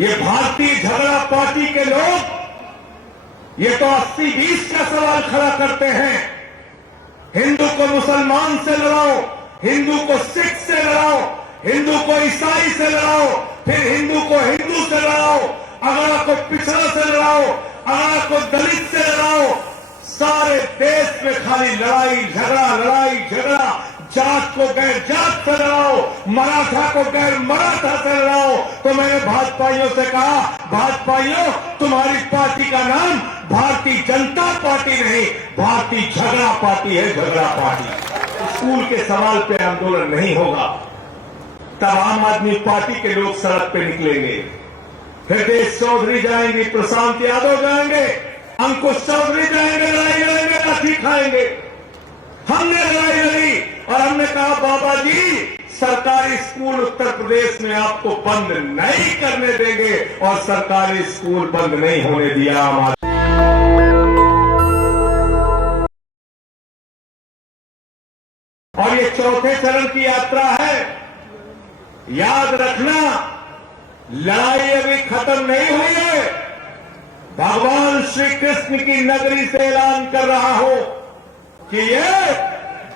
ये भारतीय झगड़ा पार्टी के लोग ये तो 80-20 का सवाल खड़ा करते हैं। हिंदू को मुसलमान से लड़ाओ, हिंदू को सिख से लड़ाओ, हिंदू को ईसाई से लड़ाओ, फिर हिंदू को हिंदू से लड़ाओ, अगड़ा को पिछड़ा से लड़ाओ, अगड़ा को दलित से लड़ाओ। सारे देश में खाली लड़ाई झगड़ा, जात को गैर जात से लड़ाओ, मराठा को गैर मराठा से लड़ाओ। तो मैंने भाजपाइयों से कहा, भाजपाइयों तुम्हारी पार्टी का नाम भारतीय जनता पार्टी नहीं, भारतीय झगड़ा पार्टी है, झगड़ा पार्टी। स्कूल के सवाल पे आंदोलन नहीं होगा, तब आम आदमी पार्टी के लोग सड़क पे निकलेंगे। हृदय चौधरी जाएंगे, प्रशांत यादव जाएंगे, अंकुश चौधरी जाएंगे, लड़ाई लड़ेंगे, लाठी खाएंगे। हमने लड़ाई लड़ी और हमने कहा बाबा जी सरकारी स्कूल उत्तर प्रदेश में आपको बंद नहीं करने देंगे, और सरकारी स्कूल बंद नहीं होने दिया हमारे। और ये चौथे चरण की यात्रा है। याद रखना, लड़ाई अभी खत्म नहीं हुई है। भगवान श्री कृष्ण की नगरी से ऐलान कर रहा हूं कि ये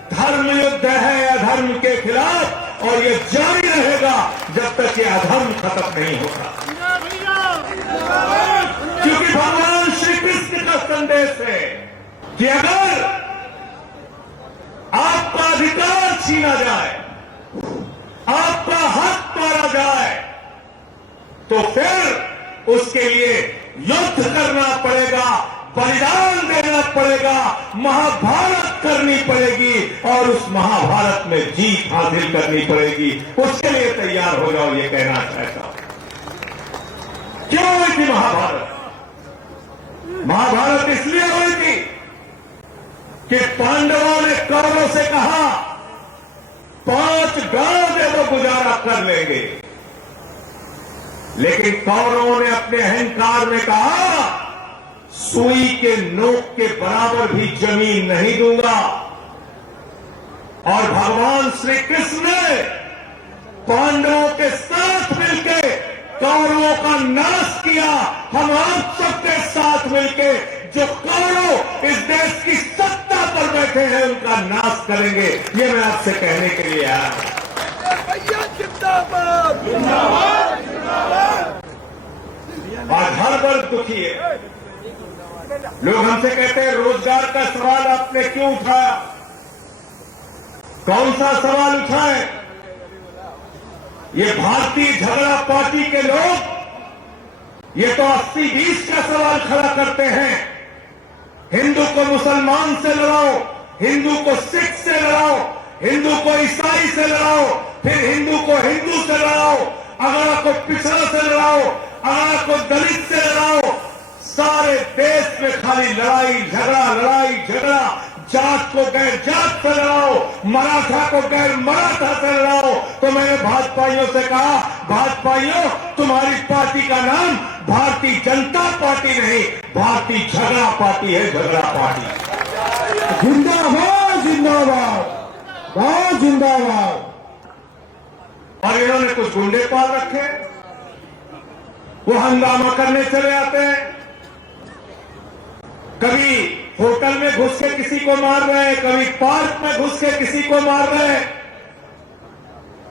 धर्म युद्ध है अधर्म के खिलाफ, और ये जारी रहेगा जब तक ये अधर्म खत्म नहीं होगा। क्योंकि भगवान श्री कृष्ण का संदेश है कि अगर आपका अधिकार छीना जाए, आपका हक मारा जाए, तो फिर उसके लिए युद्ध करना पड़ेगा, बलिदान देना पड़ेगा, महाभारत करनी पड़ेगी, और उस महाभारत में जीत हासिल करनी पड़ेगी। उसके लिए तैयार हो जाओ, ये कहना चाहता हूं। क्यों हुई थी महाभारत? महाभारत इसलिए हुई थी कि पांडवों ने कौरवों से कहा 5 गांव दे दो, गुजारा कर लेंगे। लेकिन कौरवों ने अपने अहंकार में कहा सुई के नोक के बराबर भी जमीन नहीं दूंगा। और भगवान श्री कृष्ण ने पांडवों के साथ मिलकर कौरवों का नाश किया। हम आप सबके साथ मिलकर जो कौरव इस देश की सत्ता पर बैठे हैं उनका नाश करेंगे। ये मैं आपसे कहने के लिए आया हूं। आज हर वर्ग दुखी है। लोग हमसे कहते हैं रोजगार का सवाल आपने क्यों उठाया? कौन सा सवाल उठाए? ये भारतीय झगड़ा पार्टी के लोग ये तो 80-20 का सवाल खड़ा करते हैं। हिंदू को मुसलमान से लड़ाओ, हिंदू को सिख से लड़ाओ, हिंदू को ईसाई से लड़ाओ, फिर हिंदू को हिंदू से लड़ाओ, अगड़ा को पिछड़ा से लड़ाओ, अगड़ा को दलित से लड़ाओ। सारे देश में खाली लड़ाई झगड़ा, जात को गैर जात से लड़ाओ, मराठा को गैर मराठा से लड़ाओ। तो मैंने भाजपाइयों से कहा, भाजपाइयों तुम्हारी पार्टी का नाम भारतीय जनता पार्टी नहीं, भारतीय झगड़ा पार्टी है, झगड़ा पार्टी। जिंदाबाद जिंदाबाद, बहुत जिंदाबाद। और इन्होंने कुछ गुंडे पाल रखे, वो हंगामा करने चले आते हैं। कभी होटल में घुस के किसी को मार रहे हैं, कभी पार्क में घुस के किसी को मार रहे हैं,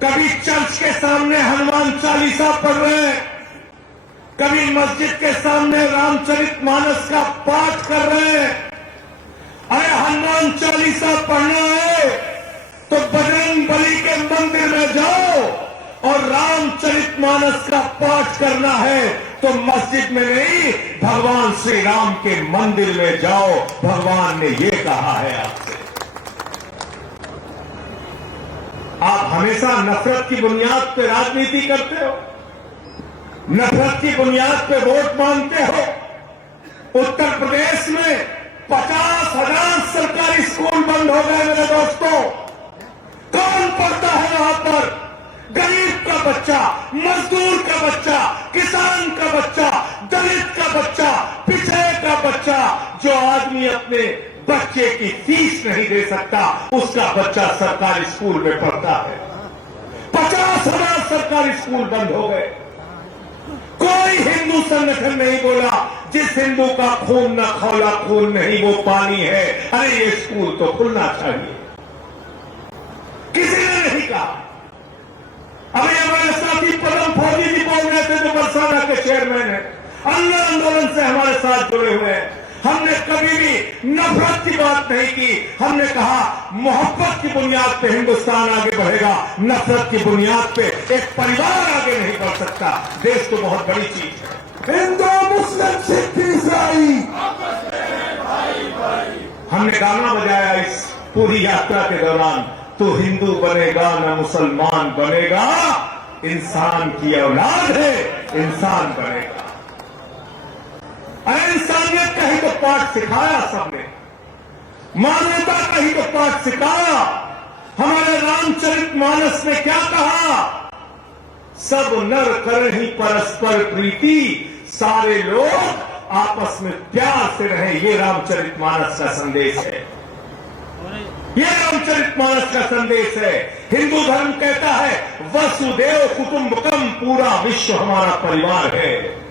कभी चर्च के सामने हनुमान चालीसा पढ़ रहे हैं, कभी मस्जिद के सामने रामचरितमानस का पाठ कर रहे हैं। अरे हनुमान चालीसा पढ़ना है तो बजरंग बली के मंदिर में जाओ, और रामचरितमानस का पाठ करना है तो मस्जिद में नहीं, भगवान श्री राम के मंदिर में जाओ। भगवान ने ये कहा है आपसे। आप हमेशा नफरत की बुनियाद पे राजनीति करते हो, नफरत की बुनियाद पे वोट मांगते हो। उत्तर प्रदेश में 50,000 सरकारी स्कूल बंद हो गए मेरे दोस्तों। कौन पढ़ता है वहां पर? गरीब का बच्चा, मजदूर का बच्चा, किसान का बच्चा, दलित का बच्चा, पिछड़े का बच्चा। जो आदमी अपने बच्चे की फीस नहीं दे सकता, उसका बच्चा सरकारी स्कूल में पढ़ता है। 50,000 सरकारी स्कूल बंद हो गए, कोई हिंदू संगठन नहीं बोला जिस हिंदू का खून न खौला खून नहीं वो पानी है। अरे ये स्कूल तो खुलना चाहिए, किसी ने नहीं कहा। अभी हमारे साथी पदम फौजी जी बोल रहे थे जो बरसाना के चेयरमैन है, अन्य आंदोलन से हमारे साथ जुड़े हुए हैं। हमने कभी भी नफरत की बात नहीं की, हमने कहा मोहब्बत की बुनियाद पे हिंदुस्तान आगे बढ़ेगा, नफरत की बुनियाद पे एक परिवार आगे नहीं बढ़ सकता। देश तो बहुत बड़ी चीज है। हिंदू मुस्लिम सिख ईसाई हमने गाना बजाया इस पूरी यात्रा के दौरान, तो हिंदू बनेगा न मुसलमान बनेगा, इंसान की औलाद है इंसान बनेगा। इंसानियत का ही तो पाठ सिखाया सबने, मानवता का ही तो पाठ सिखाया। हमारे रामचरितमानस में क्या कहा? सब नर करहि परस्पर प्रीति, सारे लोग आपस में प्यार से रहे। ये रामचरितमानस का संदेश है, ये रामचरितमानस का संदेश है। हिंदू धर्म कहता है वसुदेव कुटुंबकम, पूरा विश्व हमारा परिवार है।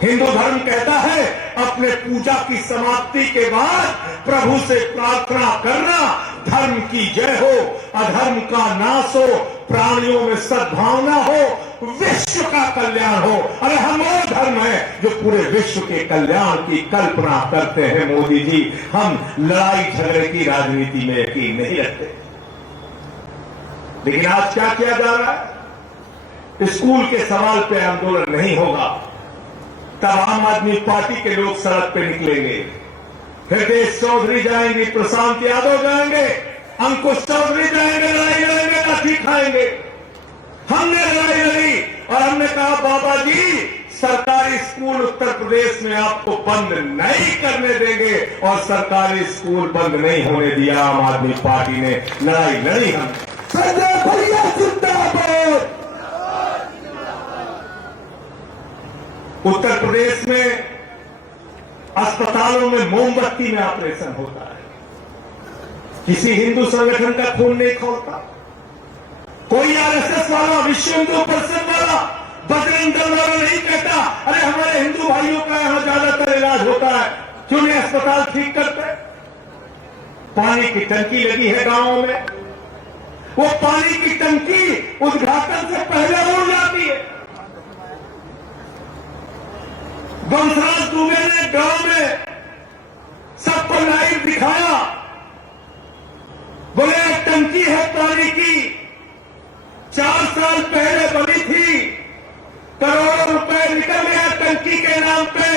हिंदू धर्म कहता है अपने पूजा की समाप्ति के बाद प्रभु से प्रार्थना करना, धर्म की जय हो, अधर्म का नाश हो, प्राणियों में सद्भावना हो, विश्व का कल्याण हो। अरे हम वो धर्म है जो पूरे विश्व के कल्याण की कल्पना करते हैं। मोदी जी, हम लड़ाई झगड़े की राजनीति में यकीन नहीं रखते। लेकिन आज क्या किया जा रहा है? स्कूल के सवाल पे आंदोलन नहीं होगा, तब आम आदमी पार्टी के लोग सड़क पे निकलेंगे, हृदय चौधरी जाएंगे, प्रशांत यादव जाएंगे, अंकुश चौधरी जाएंगे, लड़ाई लड़ेंगे, लाठी खाएंगे। हमने लड़ाई लड़ी और हमने कहा बाबा जी सरकारी स्कूल उत्तर प्रदेश में आपको बंद नहीं करने देंगे, और सरकारी स्कूल बंद नहीं होने दिया। आम आदमी पार्टी ने लड़ाई लड़ी। हम संजय भैया जिंदाबाद। उत्तर प्रदेश में अस्पतालों में मोमबत्ती में ऑपरेशन होता है, किसी हिंदू संगठन का खून नहीं खोलता। कोई आरएसएस वाला, विश्व हिंदू परिषद वाला, बजरंग दल वाला नहीं कहता अरे हमारे हिंदू भाइयों का यहां ज्यादातर इलाज होता है, क्यों नहीं अस्पताल ठीक करते? पानी की टंकी लगी है गांवों में, वो पानी की टंकी उद्घाटन से पहले उड़ जाती है। बंसराज दुबे ने गांव में सबको लाइव दिखाया, बोले एक टंकी है पानी की, 4 साल पहले बनी थी, करोड़ों रुपए निकल गया टंकी के नाम पे।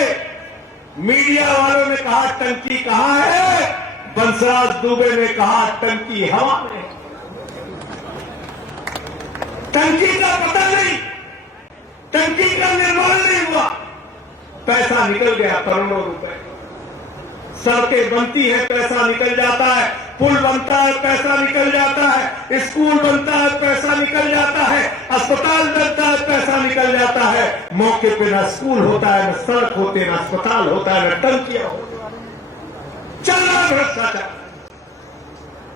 मीडिया वालों ने कहा टंकी कहां है? बंसराज दुबे ने कहा टंकी हवा में। टंकी का पता नहीं, टंकी का निर्माण नहीं हुआ, पैसा निकल गया करोड़ों रुपए। सड़कें बनती है पैसा निकल जाता है, पुल बनता है पैसा निकल जाता है, स्कूल बनता है पैसा निकल जाता है, अस्पताल बनता है पैसा निकल जाता है। मौके पे ना स्कूल होता है, न सड़क होते, न अस्पताल होता है, न टंकियां होती। चल रहा भ्रष्टाचार।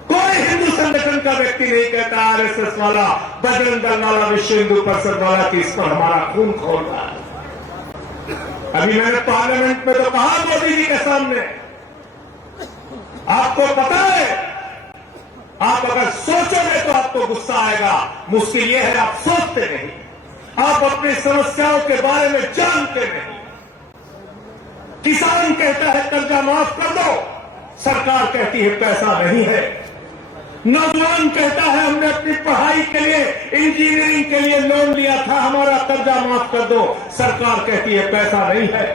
कोई हिंदू संगठन का व्यक्ति नहीं कहता आरएसएस वाला, बजरंग दल वाला, विश्व हिंदू परिषद वाला कि इस पर हमारा खून खोल रहा है। अभी मैंने पार्लियामेंट में तो कहा मोदी जी के सामने, आपको पता है, आप अगर सोचोगे तो आपको गुस्सा आएगा, मुश्किल यह है आप सोचते नहीं, आप अपनी समस्याओं के बारे में जानते नहीं। किसान कहता है कर्जा माफ कर दो, सरकार कहती है पैसा नहीं है। नौजवान कहता है हमने अपनी पढ़ाई के लिए, इंजीनियरिंग के लिए लोन लिया था, हमारा कर्जा माफ कर दो, सरकार कहती है पैसा नहीं है।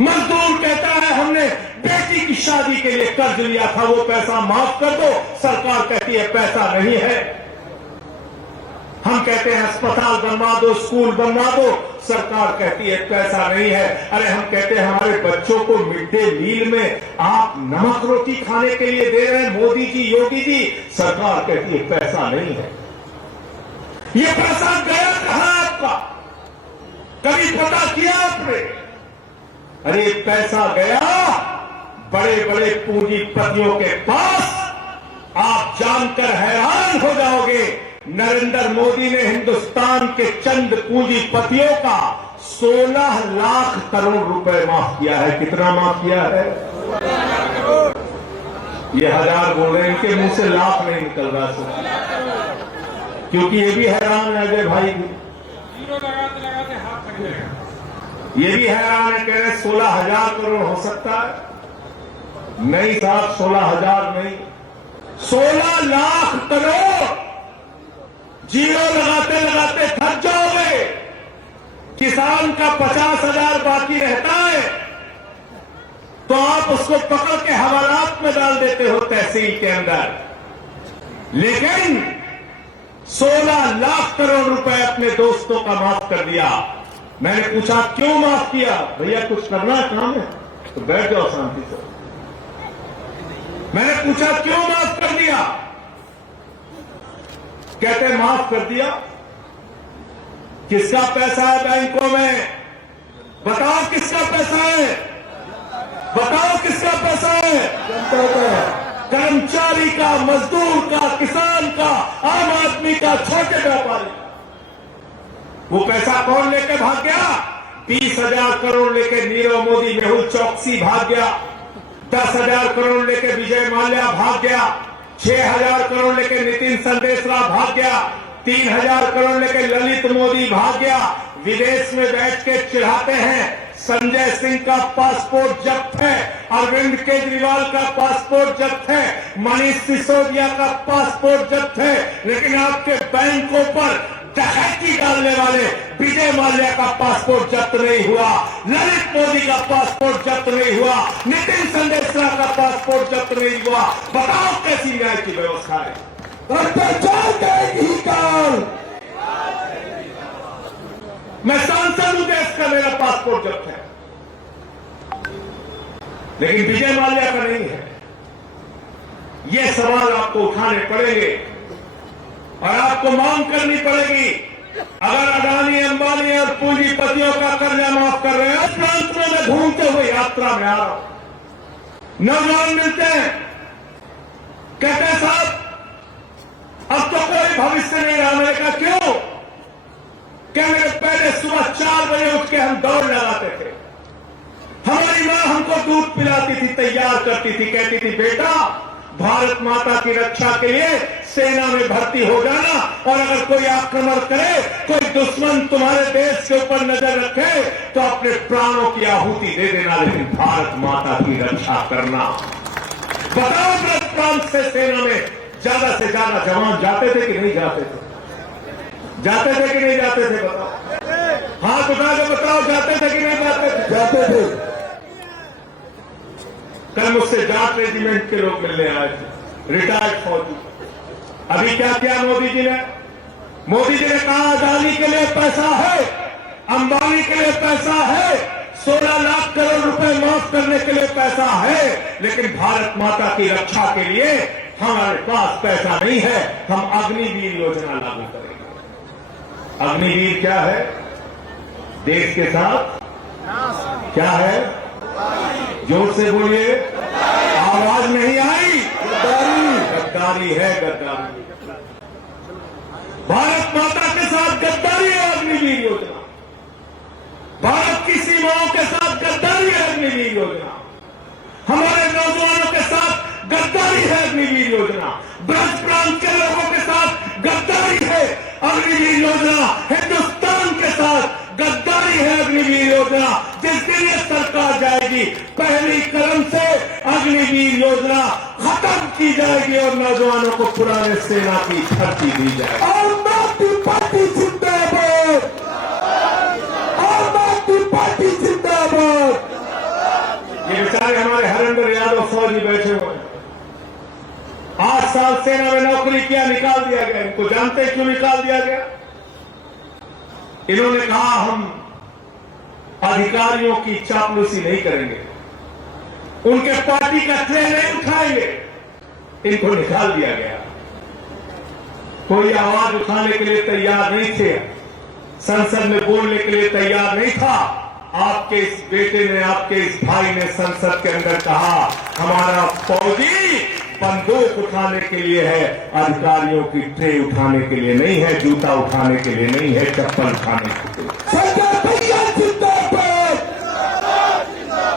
मजदूर कहता है हमने बेटी की शादी के लिए कर्ज लिया था, वो पैसा माफ कर दो, सरकार कहती है पैसा नहीं है। हम कहते हैं अस्पताल बनवा दो, स्कूल बनवा दो, सरकार कहती है पैसा नहीं है। अरे हम कहते हैं हमारे बच्चों को मिड डे मील में आप नमक रोटी खाने के लिए दे रहे हैं मोदी जी, योगी जी, सरकार कहती है पैसा नहीं है। ये पैसा गया कहां आपका? कभी पता किया आपने? अरे पैसा गया बड़े बड़े पूंजीपतियों के पास। आप जानकर हैरान हो जाओगे नरेंद्र मोदी ने हिंदुस्तान के चंद पूंजीपतियों का 16 लाख करोड़ रुपए माफ किया है। कितना माफ किया है? ये हजार बोल रहे हैं, इनके मुंह से लाख नहीं निकल रहा सर, क्योंकि ये भी हैरान है अजय भाई भी, ये भी हैरान है, कह रहे 16,000 करोड़ हो सकता है। नहीं साहब, 16,000 नहीं, 16 लाख करोड़। जीरो लगाते लगाते थक जाओगे। किसान का 50,000 बाकी रहता है तो आप उसको पकड़ के हवालात में डाल देते हो तहसील के अंदर, लेकिन 16 लाख करोड़ रुपए अपने दोस्तों का माफ कर दिया। मैंने पूछा क्यों माफ किया? भैया कुछ करना है काम है तो बैठ जाओ शांति से। मैंने पूछा क्यों माफ कर दिया? कहते माफ कर दिया। किसका पैसा है बैंकों में? बताओ किसका पैसा है? बताओ किसका पैसा है? जनता का, कर्मचारी का, मजदूर का, किसान का, आम आदमी का, छोटे व्यापारी का। वो पैसा कौन लेके भाग गया? 20,000 करोड़ लेके नीरव मोदी, मेहुल चौकसी भाग गया। 10,000 करोड़ लेके विजय माल्या भाग गया। 6,000 करोड़ लेके नितिन संदेशरा भाग गया। 3,000 करोड़ लेके ललित मोदी भाग गया। विदेश में बैठ के चिढ़ाते हैं संजय सिंह का पासपोर्ट जब्त है, अरविंद केजरीवाल का पासपोर्ट जब्त है, मनीष सिसोदिया का पासपोर्ट जब्त है, लेकिन आपके बैंकों पर डकैती डालने वाले विजय माल्या का पासपोर्ट जब्त नहीं हुआ, ललित मोदी का पासपोर्ट जब्त नहीं हुआ, नितिन संदेशरा का पासपोर्ट जब्त नहीं हुआ। बताओ कैसी न्याय की व्यवस्था है? भ्रष्टाचार का एक ही काल। मैं सांसद हूं, देश का मेरा पासपोर्ट जब्त है, लेकिन विजय माल्या का नहीं है। ये सवाल आपको उठाने पड़ेंगे और आपको मांग करनी पड़ेगी। अगर अडानी, अंबानी और पूंजीपतियों का कर्जा माफ कर रहे हैं, प्रांतों में घूमते हुए यात्रा में आ रहा हूं, नौजवान मिलते हैं, कहते हैं साहब अब तो कोई भविष्य नहीं रहा। मैंने कहा क्यों? क्या मेरे पहले सुबह 4 बजे उठ के हम दौड़ लगाते थे, हमारी मां हमको दूध पिलाती थी, तैयार करती थी, कहती थी बेटा भारत माता की रक्षा के लिए सेना में भर्ती हो जाना, और अगर कोई आक्रमण करे, कोई दुश्मन तुम्हारे देश के ऊपर नजर रखे तो अपने प्राणों की आहुति दे देना, लेकिन भारत माता की रक्षा करना। बताओ ब्रज प्रांत से सेना में ज्यादा से ज्यादा जवान जाते थे कि नहीं जाते थे? जाते थे कि नहीं जाते थे? बताओ, हाथ उठा के बताओ, जाते थे कि नहीं जाते थे? जाते थे। कल मुझसे जाट रेजिमेंट के लोग मिलने आए थे, रिटायर्ड फौजी। अभी क्या किया मोदी जी ने? मोदी जी ने कहा अडानी के लिए पैसा है, अंबानी के लिए पैसा है, 16 लाख करोड़ रुपए माफ करने के लिए पैसा है, लेकिन भारत माता की रक्षा के लिए हमारे पास पैसा नहीं है। हम अग्निवीर योजना लागू करेंगे। अग्निवीर क्या है? देश के साथ क्या है? जोर से बोलिए, आवाज नहीं आई। गद्दारी, गद्दारी है, गद्दारी। भारत माता के साथ गद्दारी है अग्निवीर योजना। भारत की सीमाओं के साथ गद्दारी है अग्निवीर योजना। हमारे नौजवानों के साथ गद्दारी है अग्निवीर योजना। ब्रज प्रांत के लोगों के साथ गद्दारी है अग्निवीर योजना। हिंदुस्तान के साथ गद्दारी है अग्निवीर योजना, जिसके लिए सरकार जाएगी पहली कदम से अग्निवीर योजना खत्म की जाएगी और नौजवानों को पुराने सेना की भर्ती दी जाएगी। आम आदमी पार्टी जिंदाबाद, आम आदमी पार्टी जिंदाबाद। ये बेचारे हमारे हरेंद्र यादव फौजी बैठे हुए हैं, 8 साल सेना में नौकरी किया, निकाल दिया गया। इनको जानते क्यों निकाल दिया गया? इन्होंने कहा हम अधिकारियों की चापलूसी नहीं करेंगे, उनके पार्टी का ट्रेन नहीं उठाएंगे, इनको निकाल दिया गया। कोई आवाज उठाने के लिए तैयार नहीं थे, संसद में बोलने के लिए तैयार नहीं था। आपके इस बेटे ने, आपके इस भाई ने संसद के अंदर कहा हमारा फौजी बंदूक उठाने के लिए है, अधिकारियों की ट्रे उठाने के लिए नहीं है, जूता उठाने के लिए नहीं है, चप्पल उठाने के लिए। संजय भैया जिंदाबाद,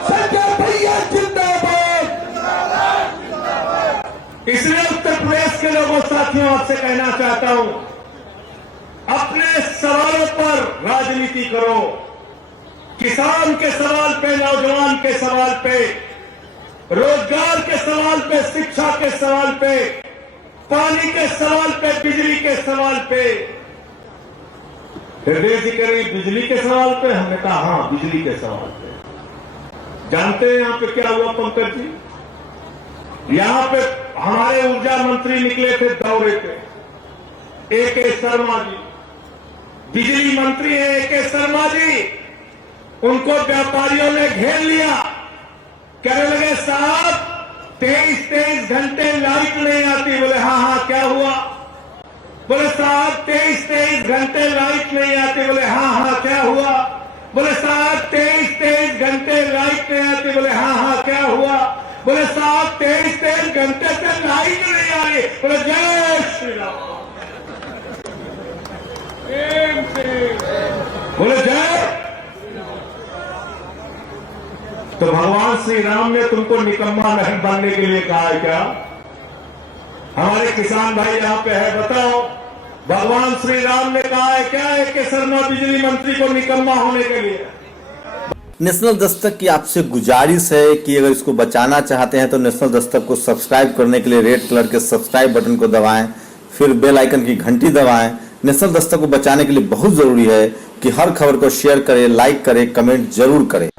संजय भैया जिंदाबाद। इसलिए उत्तर प्रदेश के लोगों साथियों आपसे कहना चाहता हूं, अपने सवालों पर राजनीति करो। किसान के सवाल पे, नौजवान के सवाल पे, रोजगार के सवाल पे, शिक्षा के सवाल पे, पानी के सवाल पे, बिजली के सवाल पे। हृदय जी कह रही बिजली के सवाल पे, हमने कहा हां बिजली के सवाल पे। जानते हैं यहां पे क्या हुआ पंकज जी? यहां पे हमारे ऊर्जा मंत्री निकले थे दौरे पे, ए.के. शर्मा जी, बिजली मंत्री है ए.के. शर्मा जी। उनको व्यापारियों ने घेर लिया, कहने लगे साहब 23 घंटे लाइट नहीं आती। बोले हाँ क्या हुआ? बोले साहब 23 घंटे लाइट नहीं आती। बोले हाँ क्या हुआ? बोले साहब 23 घंटे लाइट नहीं आती। बोले हाँ क्या हुआ? बोले साहब 23 घंटे से लाइट नहीं आ रही। बोले जय श्री राम। बोले जय। तो भगवान श्री राम ने तुमको निकम्मा नहीं बनने के लिए कहा है क्या? हमारे किसान भाई यहां पे है, बताओ भगवान श्री राम ने कहा है क्या ए.के. शर्मा बिजली मंत्री को निकम्मा होने के लिए? नेशनल दस्तक की आपसे गुजारिश है कि अगर इसको बचाना चाहते हैं तो नेशनल दस्तक को सब्सक्राइब करने के लिए रेड कलर के सब्सक्राइब बटन को दबाएं, फिर बेल आइकन की घंटी दबाएं। नेशनल दस्तक को बचाने के लिए बहुत जरूरी है कि हर खबर को शेयर करें, लाइक करें, कमेंट जरूर करें।